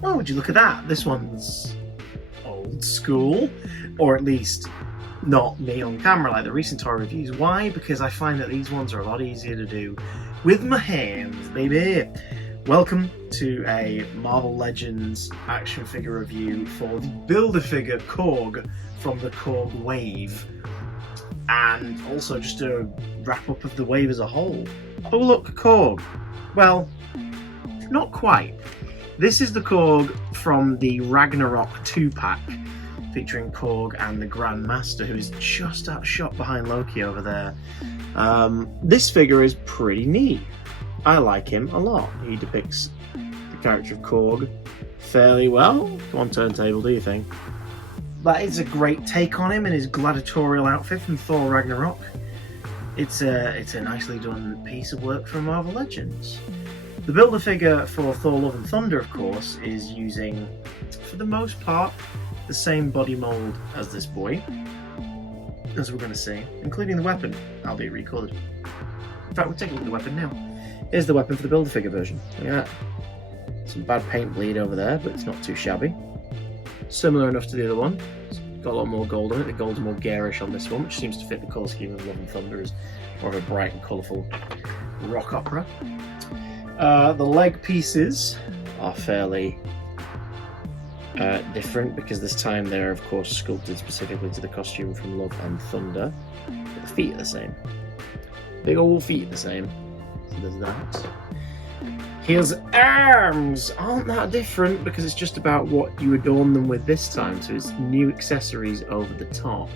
Oh, would you look at that? This one's old school, or at least not me on camera like the recent toy reviews. Why? Because I find that these ones are a lot easier to do with my hands, baby. Welcome to a Marvel Legends action figure review for the Build-A-Figure Korg from the Korg Wave. And also just a wrap up of the wave as a whole. Oh look, Korg. Well, not quite. This is the Korg from the Ragnarok 2-pack, featuring Korg and the Grand Master, who is just shot behind Loki over there. This figure is pretty neat. I like him a lot. He depicts the character of Korg fairly well. Come on, turntable, do you think? That is a great take on him in his gladiatorial outfit from Thor Ragnarok. It's a nicely done piece of work from Marvel Legends. The Build-A-Figure for Thor Love and Thunder, of course, is using, for the most part, the same body mould as this boy, as we're going to see, including the weapon, albeit recolored. In fact, we'll take a look at the weapon now. Here's the weapon for the Build-A-Figure version. Look at that. Some bad paint bleed over there, but it's not too shabby. Similar enough to the other one. It's got a lot more gold on it. The gold's more garish on this one, which seems to fit the colour scheme of Love and Thunder as more of a bright and colourful rock opera. The leg pieces are fairly different because this time they're of course sculpted specifically to the costume from Love and Thunder. But the feet are the same. Big old feet are the same. So there's that. His arms aren't that different because it's just about what you adorn them with this time, so it's new accessories over the top.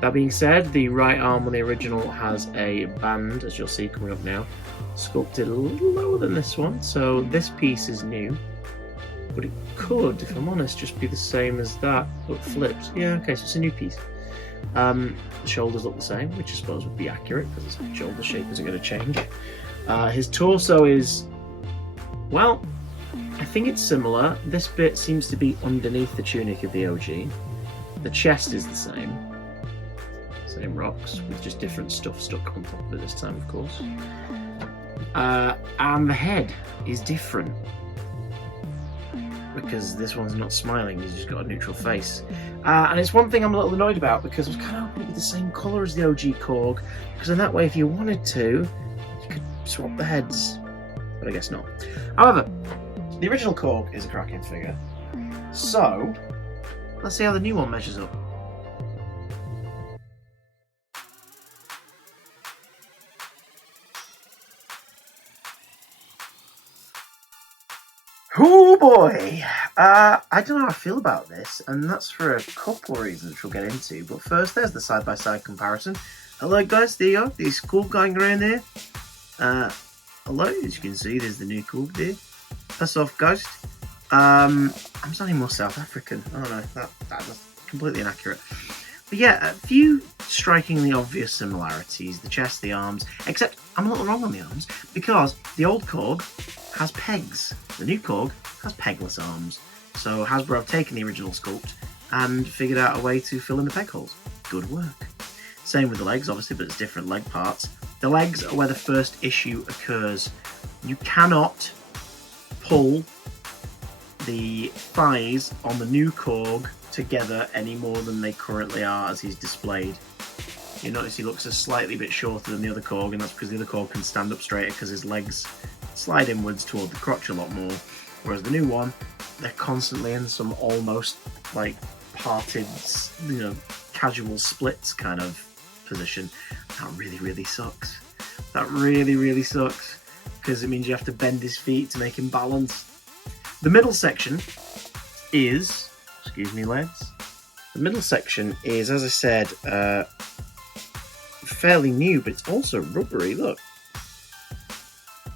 That being said, the right arm on the original has a band, as you'll see coming up now, sculpted a little lower than this one, so this piece is new. But it could, if I'm honest, just be the same as that, but flipped. Yeah, okay, so it's a new piece. The shoulders look the same, which I suppose would be accurate, because his shoulder shape isn't going to change. His torso is, well, I think it's similar. This bit seems to be underneath the tunic of the OG. The chest is the same. Same rocks, with just different stuff stuck on top of it this time, of course. And the head is different. Because this one's not smiling, he's just got a neutral face. And it's one thing I'm a little annoyed about, because I was kind of hoping it'd be the same colour as the OG Korg, because in that way, if you wanted to, you could swap the heads. But I guess not. However, the original Korg is a cracking figure. So, let's see how the new one measures up. Oh boy! I don't know how I feel about this, and that's for a couple of reasons which we'll get into. But first, there's the side-by-side comparison. Hello guys, there you go, there's Korg going around there. Hello, as you can see, there's the new Korg there. That's off Ghost. I'm sounding more South African. I don't know, that's completely inaccurate. But yeah, a few strikingly obvious similarities. The chest, the arms, except I'm a little wrong on the arms, because the old Korg has pegs. The new Korg has pegless arms. So Hasbro have taken the original sculpt and figured out a way to fill in the peg holes. Good work. Same with the legs, obviously, but it's different leg parts. The legs are where the first issue occurs. You cannot pull the thighs on the new Korg together any more than they currently are as he's displayed. You notice he looks a slightly bit shorter than the other Korg, and that's because the other Korg can stand up straighter because his legs slide inwards toward the crotch a lot more, whereas the new one, they're constantly in some almost like parted, casual splits kind of position. That really sucks. That really sucks, because it means you have to bend his feet to make him balance. The middle section is, excuse me lads, the middle section is, as I said, fairly new, but it's also rubbery. Look,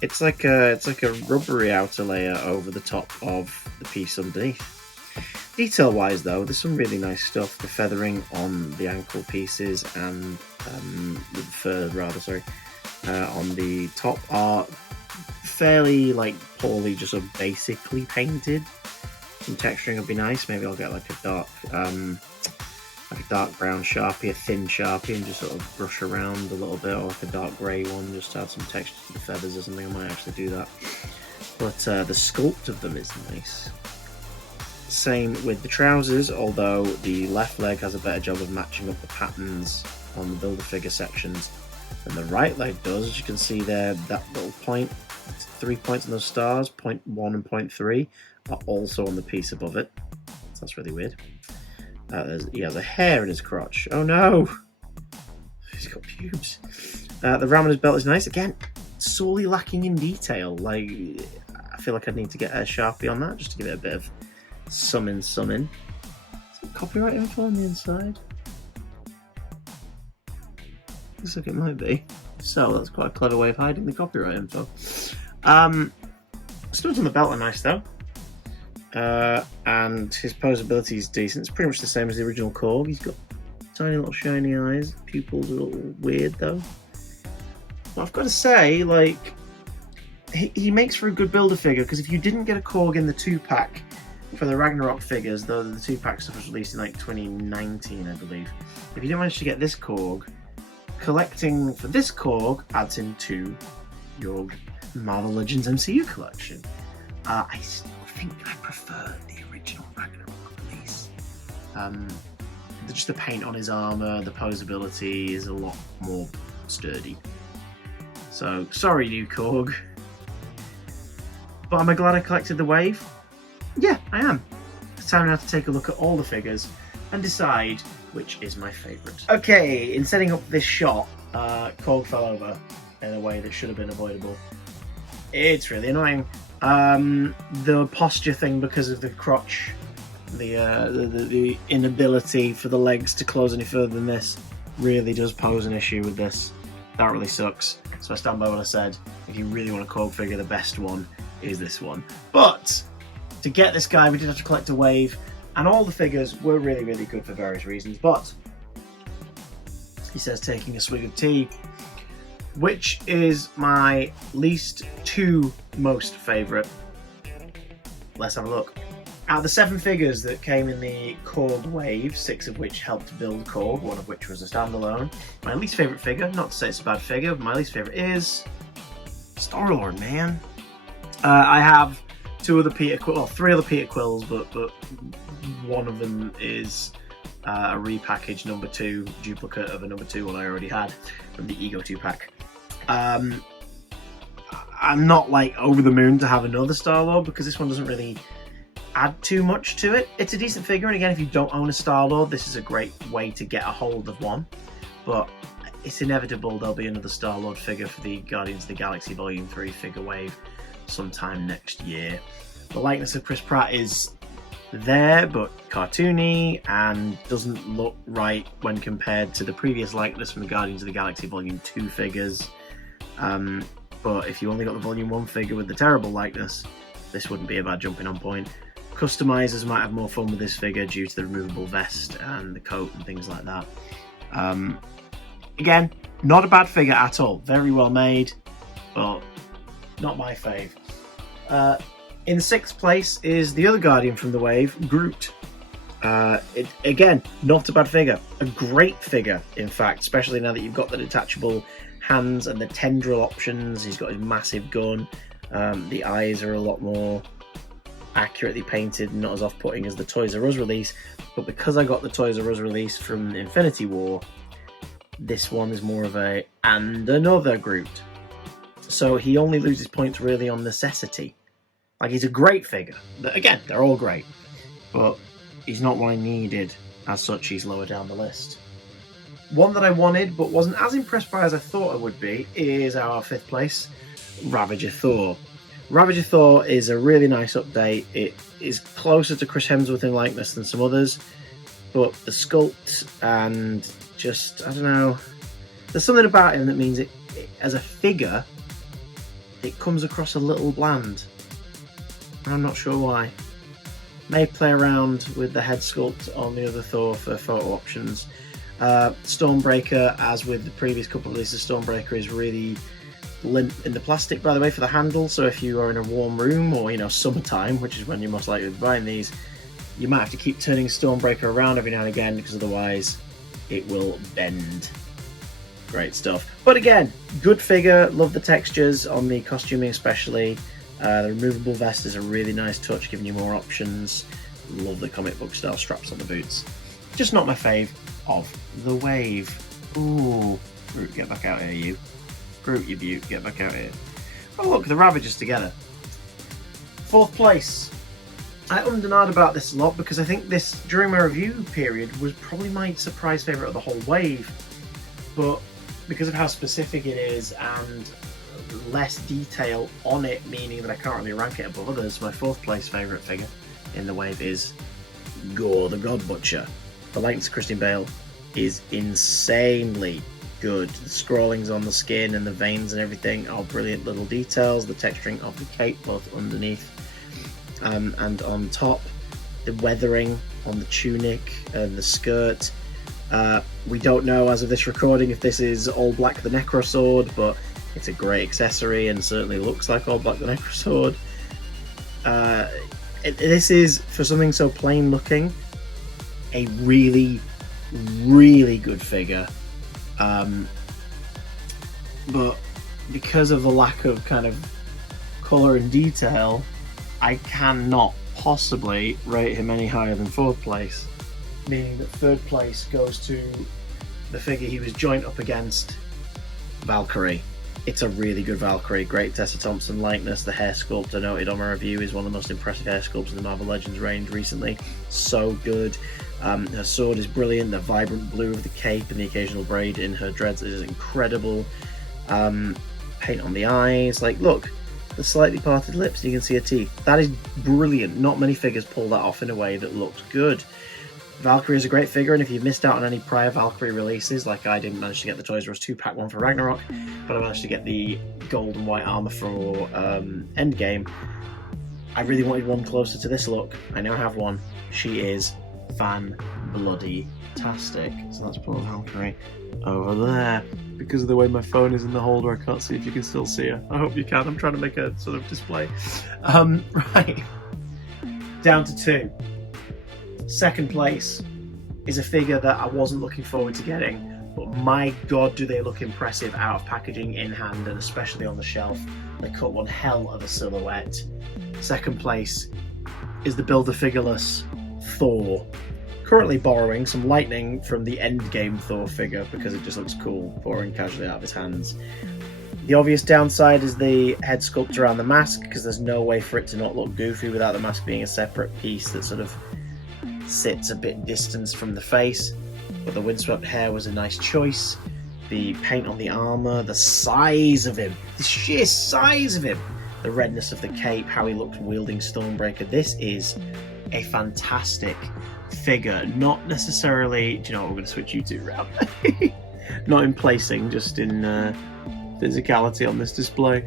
it's like a rubbery outer layer over the top of the piece underneath. Detail wise though, there's some really nice stuff. The feathering on the ankle pieces and the fur rather, on the top are fairly poorly, just sort of basically painted. Some texturing would be nice. Maybe I'll get like a dark brown Sharpie, a thin Sharpie, and just sort of brush around a little bit, or like a dark grey one, just to add some texture to the feathers or something. I might actually do that. but the sculpt of them is nice. Same with the trousers, although the left leg has a better job of matching up the patterns on the Build-A-Figure sections than the right leg does. As you can see there, that little point, 3 points on those stars, point 1 and point 3, are also on the piece above it. So that's really weird. He has a hair in his crotch. Oh no! He's got pubes. The ram on his belt is nice. Again, sorely lacking in detail. Like, I feel like I'd need to get a Sharpie on that just to give it a bit of summing. Is it copyright info on the inside? Looks like it might be. So that's quite a clever way of hiding the copyright info. Studs on the belt are nice though. And his posability is decent. It's pretty much the same as the original Korg. He's got tiny little shiny eyes. Pupils are a little weird though. But I've got to say, like, he makes for a good Build-A-Figure, because if you didn't get a Korg in the 2-pack for the Ragnarok figures, though the 2-pack stuff was released in like 2019, I believe. If you didn't manage to get this Korg, collecting for this Korg adds into your Marvel Legends MCU collection. I still think I prefer the original Ragnarok release. Just the paint on his armour, the posability is a lot more sturdy. So, sorry new Korg. But am I glad I collected the wave? Yeah, I am. It's time now to take a look at all the figures and decide which is my favourite. Okay, in setting up this shot, Korg fell over in a way that should have been avoidable. It's really annoying. The posture thing because of the crotch, the inability for the legs to close any further than this really does pose an issue with this. That really sucks. So I stand by what I said. If you really want a Korg figure, the best one is this one. But to get this guy, we did have to collect a wave, and all the figures were really, really good for various reasons. But he says, taking a swig of tea, which is my least to most favourite. Let's have a look. Out of the 7 figures that came in the Korg wave, 6 of which helped build Korg, one of which was a standalone, my least favourite figure, not to say it's a bad figure, but my least favourite is Star-Lord, man. I have 3 other Peter Quills, but one of them is a repackaged number 2 duplicate of a number 2 one I already had from the Ego 2-pack. I'm not like over the moon to have another Star-Lord because this one doesn't really add too much to it. It's a decent figure, and again, if you don't own a Star-Lord, this is a great way to get a hold of one. But it's inevitable there'll be another Star-Lord figure for the Guardians of the Galaxy Volume 3 figure wave sometime next year. The likeness of Chris Pratt is there, but cartoony, and doesn't look right when compared to the previous likeness from the Guardians of the Galaxy Volume 2 figures. But if you only got the Volume 1 figure with the terrible likeness, this wouldn't be a bad jumping on point. Customizers might have more fun with this figure due to the removable vest and the coat and things like that. Again, not a bad figure at all. Very well made, but not my fave. In 6th place is the other Guardian from the wave, Groot. Again, not a bad figure. A great figure, in fact, especially now that you've got the detachable hands and the tendril options. He's got his massive gun. The eyes are a lot more accurately painted, not as off-putting as the Toys R Us release, but because I got the Toys R Us release from Infinity War, this one is more of a and another Groot. So he only loses points really on necessity. Like, he's a great figure. Again, they're all great, but he's not one I needed. As such, he's lower down the list. One that I wanted but wasn't as impressed by as I thought I would be is our 5th place, Ravager Thor. Ravager Thor is a really nice update. It is closer to Chris Hemsworth in likeness than some others, but the sculpt and just, I don't know, there's something about him that means it as a figure, it comes across a little bland. I'm not sure why. May play around with the head sculpt on the other Thor for photo options. Stormbreaker, as with the previous couple of releases, Stormbreaker is really limp in the plastic, by the way, for the handle, so if you are in a warm room or, you know, summertime, which is when you're most likely to be buying these, you might have to keep turning Stormbreaker around every now and again because otherwise it will bend. Great stuff. But again, good figure, love the textures on the costuming especially. The removable vest is a really nice touch, giving you more options. Love the comic book style straps on the boots. Just not my fave of the wave. Ooh, Groot, get back out here, you. Groot, you beaut, get back out here. Oh look, the Ravagers together. 4th place. I ummed and ahed about this a lot because I think this, during my review period, was probably my surprise favourite of the whole wave. But because of how specific it is and less detail on it, meaning that I can't really rank it above others, my 4th place favourite figure in the wave is Gore the God Butcher. The likeness of Christian Bale is insanely good. The scrawlings on the skin and the veins and everything are brilliant little details. The texturing of the cape, both underneath and on top. The weathering on the tunic and the skirt. We don't know as of this recording if this is All Black the Necro Sword, but it's a great accessory and certainly looks like All Black the Necro Sword. This is, for something so plain looking, a really, really good figure. But because of the lack of kind of colour and detail, I cannot possibly rate him any higher than 4th place. Meaning that 3rd place goes to the figure he was joint up against, Valkyrie. It's a really good Valkyrie, great Tessa Thompson likeness. The hair sculpt I noted on my review is one of the most impressive hair sculpts in the Marvel Legends range recently. So good. Her sword is brilliant, the vibrant blue of the cape and the occasional braid in her dreads is incredible. Paint on the eyes, like look, the slightly parted lips, you can see her teeth. That is brilliant. Not many figures pull that off in a way that looks good. Valkyrie is a great figure, and if you've missed out on any prior Valkyrie releases, like I didn't manage to get the Toys R Us 2-pack one for Ragnarok, but I managed to get the gold and white armour for Endgame, I really wanted one closer to this look. I now have one. She is fan-bloody-tastic. So let's pull Valkyrie over there. Because of the way my phone is in the holder, I can't see if you can still see her. I hope you can. I'm trying to make a sort of display. Right. Down to 2. 2nd place is a figure that I wasn't looking forward to getting, but my god do they look impressive out of packaging, in hand, and especially on the shelf. They cut one hell of a silhouette. 2nd place is the Build-A-Figureless Thor. Currently borrowing some lightning from the Endgame Thor figure because it just looks cool, pouring casually out of his hands. The obvious downside is the head sculpt around the mask, because there's no way for it to not look goofy without the mask being a separate piece that sort of sits a bit distanced from the face. But the windswept hair was a nice choice. The paint on the armour, the size of him, the sheer size of him, the redness of the cape, how he looks wielding Stormbreaker. This is a fantastic figure. Not necessarily, do you know what, we're going to switch you two around. Not in placing, just in physicality on this display.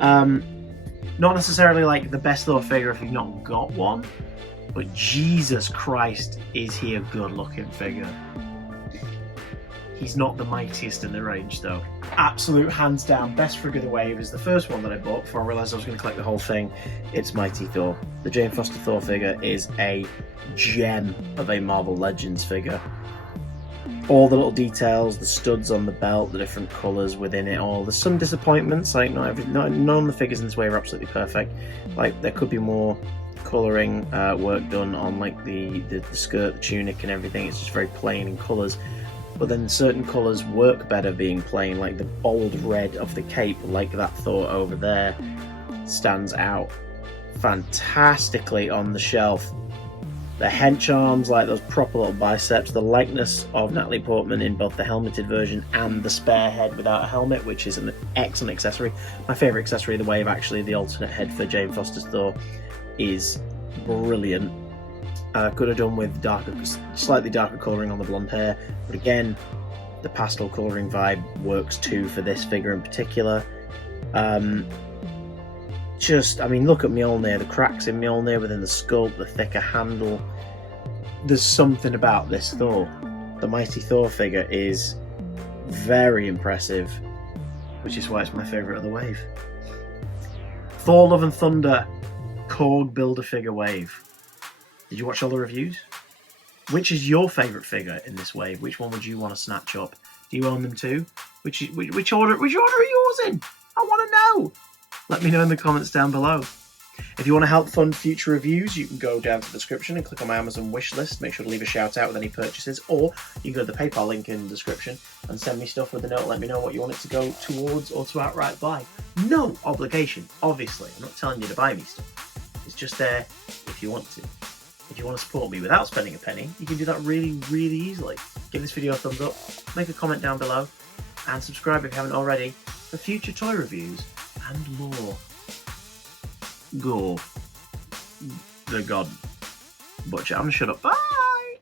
Not necessarily like the best Thor figure if you've not got one, but Jesus Christ, is he a good looking figure. He's not the mightiest in the range though. Absolute hands down best figure of the wave is the first one that I bought before I realised I was going to collect the whole thing. It's Mighty Thor. The Jane Foster Thor figure is a gem of a Marvel Legends figure. All the little details, the studs on the belt, the different colours within it all. There's some disappointments, like none of the figures in this wave are absolutely perfect. Like there could be more colouring work done on like the skirt, the tunic and everything. It's just very plain in colours. But then certain colours work better being plain, like the bold red of the cape, like that Thor over there, stands out fantastically on the shelf. The hench arms, like those proper little biceps, the likeness of Natalie Portman in both the helmeted version and the spare head without a helmet, which is an excellent accessory. My favourite accessory of the wave, actually, the alternate head for Jane Foster's Thor, is brilliant. Could have done with slightly darker colouring on the blonde hair, but again, the pastel colouring vibe works too for this figure in particular. I mean, look at Mjolnir, the cracks in Mjolnir within the sculpt, the thicker handle. There's something about this Thor. The Mighty Thor figure is very impressive, which is why it's my favourite of the wave. Thor Love and Thunder Korg Build-A-Figure wave. Did you watch all the reviews? Which is your favourite figure in this wave? Which one would you want to snatch up? Do you own them too? Which order are yours in? I want to know! Let me know in the comments down below. If you want to help fund future reviews, you can go down to the description and click on my Amazon wish list. Make sure to leave a shout out with any purchases, or you can go to the PayPal link in the description and send me stuff with a note. Let me know what you want it to go towards or to outright buy. No obligation, obviously. I'm not telling you to buy me stuff. It's just there if you want to. If you want to support me without spending a penny, you can do that really, really easily. Give this video a thumbs up, make a comment down below, and subscribe if you haven't already for future toy reviews and more. Go. The God Butcher. I'm gonna shut up. Bye!